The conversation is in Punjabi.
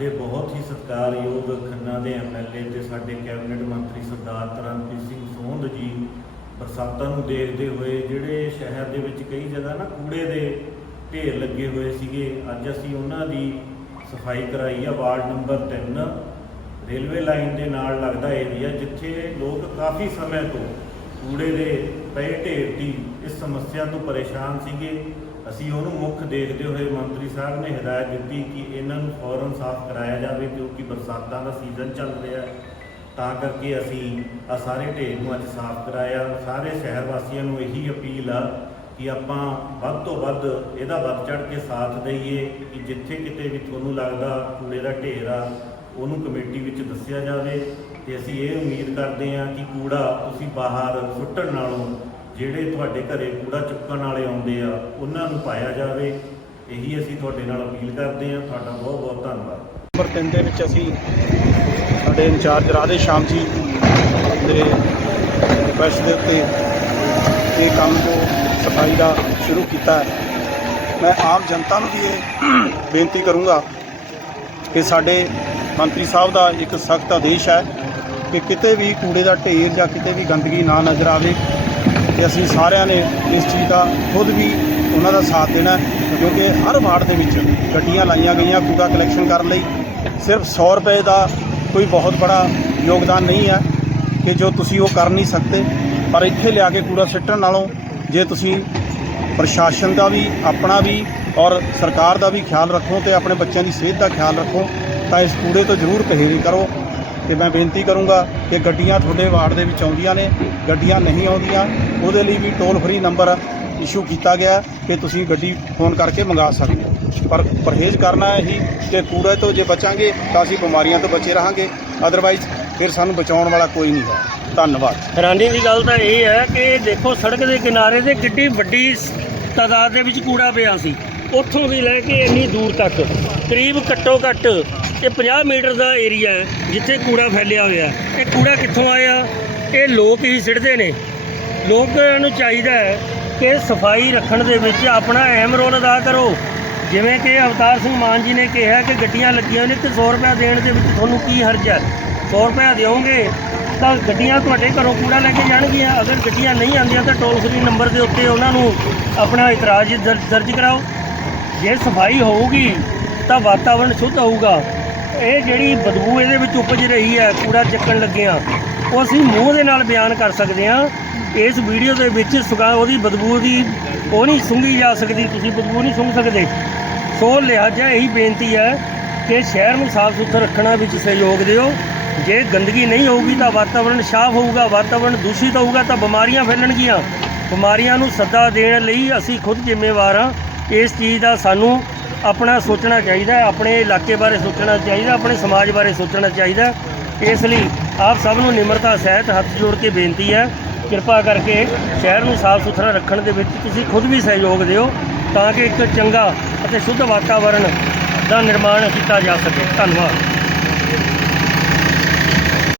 ਸਾਡੇ ਬਹੁਤ ਹੀ ਸਤਿਕਾਰਯੋਗ ਖੰਨਾ ਦੇ ਐਮਐਲਏ ਤੇ ਸਾਡੇ ਕੈਬਨਿਟ ਮੰਤਰੀ ਸਰਦਾਰ ਤਰਨਜੀਤ ਸਿੰਘ ਸੋਂਧ ਜੀ ਬਰਸਾਤਾਂ ਨੂੰ ਦੇਖਦੇ ਹੋਏ, ਜਿਹੜੇ ਸ਼ਹਿਰ ਦੇ ਵਿੱਚ ਕਈ ਜਗ੍ਹਾ ਨਾ ਕੂੜੇ ਦੇ ਢੇਰ ਲੱਗੇ ਹੋਏ ਸੀਗੇ, ਅੱਜ ਅਸੀਂ ਉਹਨਾਂ ਦੀ ਸਫ਼ਾਈ ਕਰਾਈ ਆ ਵਾਰਡ ਨੰਬਰ 3 ਰੇਲਵੇ ਲਾਈਨ ਦੇ ਨਾਲ ਲੱਗਦਾ ਏਰੀਆ ਜਿੱਥੇ ਲੋਕ ਕਾਫੀ ਸਮੇਂ ਤੋਂ ਕੂੜੇ ਦੇ ਪਏ ਢੇਰ ਦੀ ਇਸ ਸਮੱਸਿਆ ਤੋਂ ਪਰੇਸ਼ਾਨ ਸੀਗੇ। ਅਸੀਂ ਉਹਨੂੰ ਮੁੱਖ ਦੇਖਦੇ ਹੋਏ ਮੰਤਰੀ ਸਾਹਿਬ ਨੇ ਹਦਾਇਤ ਦਿੱਤੀ ਕਿ ਇਹਨਾਂ ਨੂੰ ਫੌਰਨ ਸਾਫ਼ ਕਰਾਇਆ ਜਾਵੇ ਕਿਉਂਕਿ ਬਰਸਾਤਾਂ ਦਾ ਸੀਜ਼ਨ ਚੱਲ ਰਿਹਾ ਹੈ। ਤਾਂ ਕਰਕੇ ਅਸੀਂ ਆ ਸਾਰੇ ਢੇਰ ਨੂੰ ਅੱਜ ਸਾਫ਼ ਕਰਾਇਆ। ਸਾਰੇ ਸ਼ਹਿਰ ਵਾਸੀਆਂ ਨੂੰ ਇਹੀ ਅਪੀਲ ਆ ਕਿ ਆਪਾਂ ਵੱਧ ਤੋਂ ਵੱਧ ਇਹਦਾ ਵੱਧ ਚੜ ਕੇ ਸਾਥ ਦਈਏ ਕਿ ਜਿੱਥੇ ਕਿਤੇ ਵੀ ਤੁਹਾਨੂੰ ਲੱਗਦਾ ਕੂੜੇ ਦਾ ਢੇਰ ਆ, ਉਹਨੂੰ ਕਮੇਟੀ ਵਿੱਚ ਦੱਸਿਆ ਜਾਵੇ। ਤੇ ਅਸੀਂ ਇਹ ਉਮੀਦ ਕਰਦੇ ਹਾਂ ਕਿ ਕੂੜਾ ਤੁਸੀਂ ਬਾਹਰ ਸੁੱਟਣ ਨਾਲੋਂ ਜਿਹੜੇ ਤੁਹਾਡੇ ਘਰੇ ਕੂੜਾ ਚੁੱਕਣ ਵਾਲੇ ਆਉਂਦੇ ਆ, ਉਹਨਾਂ ਨੂੰ ਪਾਇਆ ਜਾਵੇ। ਇਹੀ ਅਸੀਂ ਤੁਹਾਡੇ ਨਾਲ ਅਪੀਲ ਕਰਦੇ ਹਾਂ। ਤੁਹਾਡਾ ਬਹੁਤ ਬਹੁਤ ਧੰਨਵਾਦ। ਨੰਬਰ 3 ਦੇ ਵਿੱਚ ਅਸੀਂ ਸਾਡੇ ਇੰਚਾਰਜ ਰਾਧੇ ਸ਼ਾਮ ਜੀ ਦੇ ਰਿਕੁਐਸਟ ਦੇ ਉੱਤੇ ਇਹ ਕੰਮ ਜੋ ਸਫ਼ਾਈ ਦਾ ਸ਼ੁਰੂ ਕੀਤਾ ਹੈ। ਮੈਂ ਆਮ ਜਨਤਾ ਨੂੰ ਵੀ ਇਹ ਬੇਨਤੀ ਕਰੂੰਗਾ ਕਿ ਸਾਡੇ ਮੰਤਰੀ ਸਾਹਿਬ ਦਾ ਇੱਕ ਸਖਤ ਆਦੇਸ਼ ਹੈ ਕਿ ਕਿਤੇ ਵੀ ਕੂੜੇ ਦਾ ਢੇਰ ਜਾਂ ਕਿਤੇ ਵੀ ਗੰਦਗੀ ਨਾ ਨਜ਼ਰ ਆਵੇ। ਤੇ ਅਸੀਂ ਸਾਰਿਆਂ ਨੇ ਇਸ ਚੀਜ਼ ਦਾ ਖੁਦ ਵੀ ਉਹਨਾਂ ਦਾ ਸਾਥ ਦੇਣਾ ਕਿਉਂਕਿ ਹਰ ਵਾਰਡ ਦੇ ਵਿੱਚ ਗੱਡੀਆਂ ਲਾਈਆਂ ਗਈਆਂ ਕੂੜਾ ਕਲੈਕਸ਼ਨ ਕਰਨ ਲਈ। ਸਿਰਫ 100 ਰੁਪਏ ਦਾ ਕੋਈ ਬਹੁਤ ਬੜਾ ਯੋਗਦਾਨ ਨਹੀਂ ਹੈ ਕਿ ਜੋ ਤੁਸੀਂ ਉਹ ਕਰ ਨਹੀਂ ਸਕਦੇ। ਪਰ ਇੱਥੇ ਲਿਆ ਕੇ ਕੂੜਾ ਸਿੱਟਣ ਨਾਲੋਂ ਜੇ ਤੁਸੀਂ ਪ੍ਰਸ਼ਾਸਨ ਦਾ ਵੀ, ਆਪਣਾ ਵੀ ਔਰ ਸਰਕਾਰ ਦਾ ਵੀ ਖਿਆਲ ਰੱਖੋ ਤੇ ਆਪਣੇ ਬੱਚਿਆਂ ਦੀ ਸਿਹਤ ਦਾ ਖਿਆਲ ਰੱਖੋ, ਤਾਂ ਇਸ ਕੂੜੇ ਤੋਂ ਜ਼ਰੂਰ ਪਰਹੇਜ਼ ਕਰੋ। ਤੇ ਮੈਂ ਬੇਨਤੀ ਕਰੂੰਗਾ ਕਿ ਗੱਡੀਆਂ ਤੁਹਾਡੇ ਵਾਰਡ ਦੇ ਵਿੱਚ ਆਉਂਦੀਆਂ ਨੇ, ਗੱਡੀਆਂ ਨਹੀਂ ਆਉਂਦੀਆਂ, ਉਹਦੇ ਲਈ ਵੀ ਟੋਲ ਫ੍ਰੀ ਨੰਬਰ ਇਸ਼ੂ ਕੀਤਾ ਗਿਆ ਕਿ ਤੁਸੀਂ ਗੱਡੀ ਫੋਨ ਕਰਕੇ ਮੰਗਾ ਸਕਦੇ ਹੋ। ਪਰ ਪਰਹੇਜ਼ ਕਰਨਾ ਹੈ ਹੀ ਕਿ ਕੂੜੇ ਤੋਂ ਜੇ ਬਚਾਂਗੇ ਤਾਂ ਅਸੀਂ ਬਿਮਾਰੀਆਂ ਤੋਂ ਬਚੇ ਰਹਾਂਗੇ ਅਦਰਵਾਈਜ਼ ਫਿਰ ਸਾਨੂੰ ਬਚਾਉਣ ਵਾਲਾ ਕੋਈ ਨਹੀਂ ਹੈ। ਧੰਨਵਾਦ। ਹੈਰਾਨੀ ਦੀ ਗੱਲ ਤਾਂ ਇਹ ਹੈ ਕਿ ਦੇਖੋ ਸੜਕ ਦੇ ਕਿਨਾਰੇ ਤੇ ਕਿੱਡੀ ਵੱਡੀ ਤਾਦਾਦ ਦੇ ਵਿੱਚ ਕੂੜਾ ਪਿਆ ਸੀ। ਉੱਥੋਂ ਦੀ ਲੈ ਕੇ ਇੰਨੀ ਦੂਰ ਤੱਕ, ਕਰੀਬ ਘੱਟੋ ਘੱਟ ਇਹ 50 ਮੀਟਰ ਦਾ ਏਰੀਆ ਹੈ, ਜਿੱਥੇ ਕੂੜਾ ਫੈਲਿਆ ਹੋਇਆ ਹੈ। ਇਹ ਕੂੜਾ ਕਿੱਥੋਂ ਆਇਆ? ਇਹ ਲੋਕ ਹੀ ਸਿੱਟਦੇ ਨੇ। ਲੋਕਾਂ ਨੂੰ ਚਾਹੀਦਾ ਹੈ ਕਿ ਸਫ਼ਾਈ ਰੱਖਣ ਦੇ ਵਿੱਚ ਆਪਣਾ ਅਹਿਮ ਰੋਲ ਅਦਾ ਕਰੋ। ਜਿਵੇਂ ਕਿ ਅਵਤਾਰ ਸਿੰਘ ਮਾਨ ਜੀ ਨੇ ਕਿਹਾ ਕਿ ਗੱਡੀਆਂ ਲੱਗੀਆਂ ਨੇ ਤੇ 100 ਰੁਪਏ ਦੇਣ ਦੇ ਵਿੱਚ ਤੁਹਾਨੂੰ ਕੀ ਹਰਜ ਹੈ? 100 ਰੁਪਏ ਦਿਓਗੇ, ਤਾਂ ਗੱਡੀਆਂ ਤੁਹਾਡੇ ਘਰੋਂ ਕੂੜਾ ਲੈ ਕੇ ਜਾਣਗੀਆਂ। ਅਗਰ ਗੱਡੀਆਂ ਨਹੀਂ ਆਉਂਦੀਆਂ ਤਾਂ ਟੋਲ ਫ੍ਰੀ ਨੰਬਰ ਦੇ ਉੱਤੇ ਉਹਨਾਂ ਨੂੰ ਆਪਣਾ ਇਤਰਾਜ਼ ਦਰਜ ਦਰਜ ਕਰਾਓ। ਜੇ ਸਫ਼ਾਈ ਹੋਊਗੀ, ਤਾਂ ਵਾਤਾਵਰਣ ਸ਼ੁੱਧ ਹੋਊਗਾ। ਇਹ ਜਿਹੜੀ ਬਦਬੂ ਇਹਦੇ ਵਿੱਚ ਉਪਜ ਰਹੀ ਹੈ, ਕੂੜਾ ਚੱਕਣ ਲੱਗਿਆਂ, ਉਹ ਅਸੀਂ ਮੂੰਹ ਦੇ ਨਾਲ ਬਿਆਨ ਕਰ ਸਕਦੇ ਹਾਂ। ਇਸ ਵੀਡੀਓ ਦੇ ਵਿੱਚ ਸੁਗਾ ਉਹਦੀ ਬਦਬੂ ਦੀ ਉਹ ਨਹੀਂ ਸੁੰਘੀ ਜਾ ਸਕਦੀ, ਤੁਸੀਂ ਬਦਬੂ ਨਹੀਂ ਸੁੰਘ ਸਕਦੇ। ਸੋ ਲਿਹਾਜ਼ਾ ਇਹੀ ਬੇਨਤੀ ਹੈ ਕਿ ਸ਼ਹਿਰ ਨੂੰ ਸਾਫ਼ ਸੁਥਰਾ ਰੱਖਣਾ ਵਿੱਚ ਸਹਿਯੋਗ ਦਿਓ। ਜੇ ਗੰਦਗੀ ਨਹੀਂ ਹੋਊਗੀ ਤਾਂ ਵਾਤਾਵਰਣ ਸਾਫ਼ ਹੋਊਗਾ, ਵਾਤਾਵਰਣ ਦੂਸ਼ਿਤ ਹੋਊਗਾ ਤਾਂ ਬਿਮਾਰੀਆਂ ਫੈਲਣਗੀਆਂ। ਬਿਮਾਰੀਆਂ ਨੂੰ ਸੱਦਾ ਦੇਣ ਲਈ ਅਸੀਂ ਖੁਦ ਜ਼ਿੰਮੇਵਾਰ ਹਾਂ। ਇਸ ਚੀਜ਼ ਦਾ ਸਾਨੂੰ ਆਪਣਾ ਸੋਚਣਾ ਚਾਹੀਦਾ, ਆਪਣੇ ਇਲਾਕੇ ਬਾਰੇ ਸੋਚਣਾ ਚਾਹੀਦਾ, ਆਪਣੇ ਸਮਾਜ ਬਾਰੇ ਸੋਚਣਾ ਚਾਹੀਦਾ। ਇਸ ਲਈ ਆਪ ਸਭ ਨੂੰ ਨਿਮਰਤਾ, ਸਹਿਤ ਹੱਥ ਜੋੜ ਕੇ ਬੇਨਤੀ ਹੈ, ਕਿਰਪਾ ਕਰਕੇ ਸ਼ਹਿਰ ਨੂੰ ਸਾਫ਼ ਸੁਥਰਾ ਰੱਖਣ ਦੇ ਵਿੱਚ ਤੁਸੀਂ ਖੁਦ ਵੀ ਸਹਿਯੋਗ ਦਿਓ, ਤਾਂ ਕਿ ਇੱਕ ਚੰਗਾ ਅਤੇ ਸ਼ੁੱਧ ਵਾਤਾਵਰਣ ਦਾ ਨਿਰਮਾਣ ਕੀਤਾ ਜਾ ਸਕੇ। ਧੰਨਵਾਦ।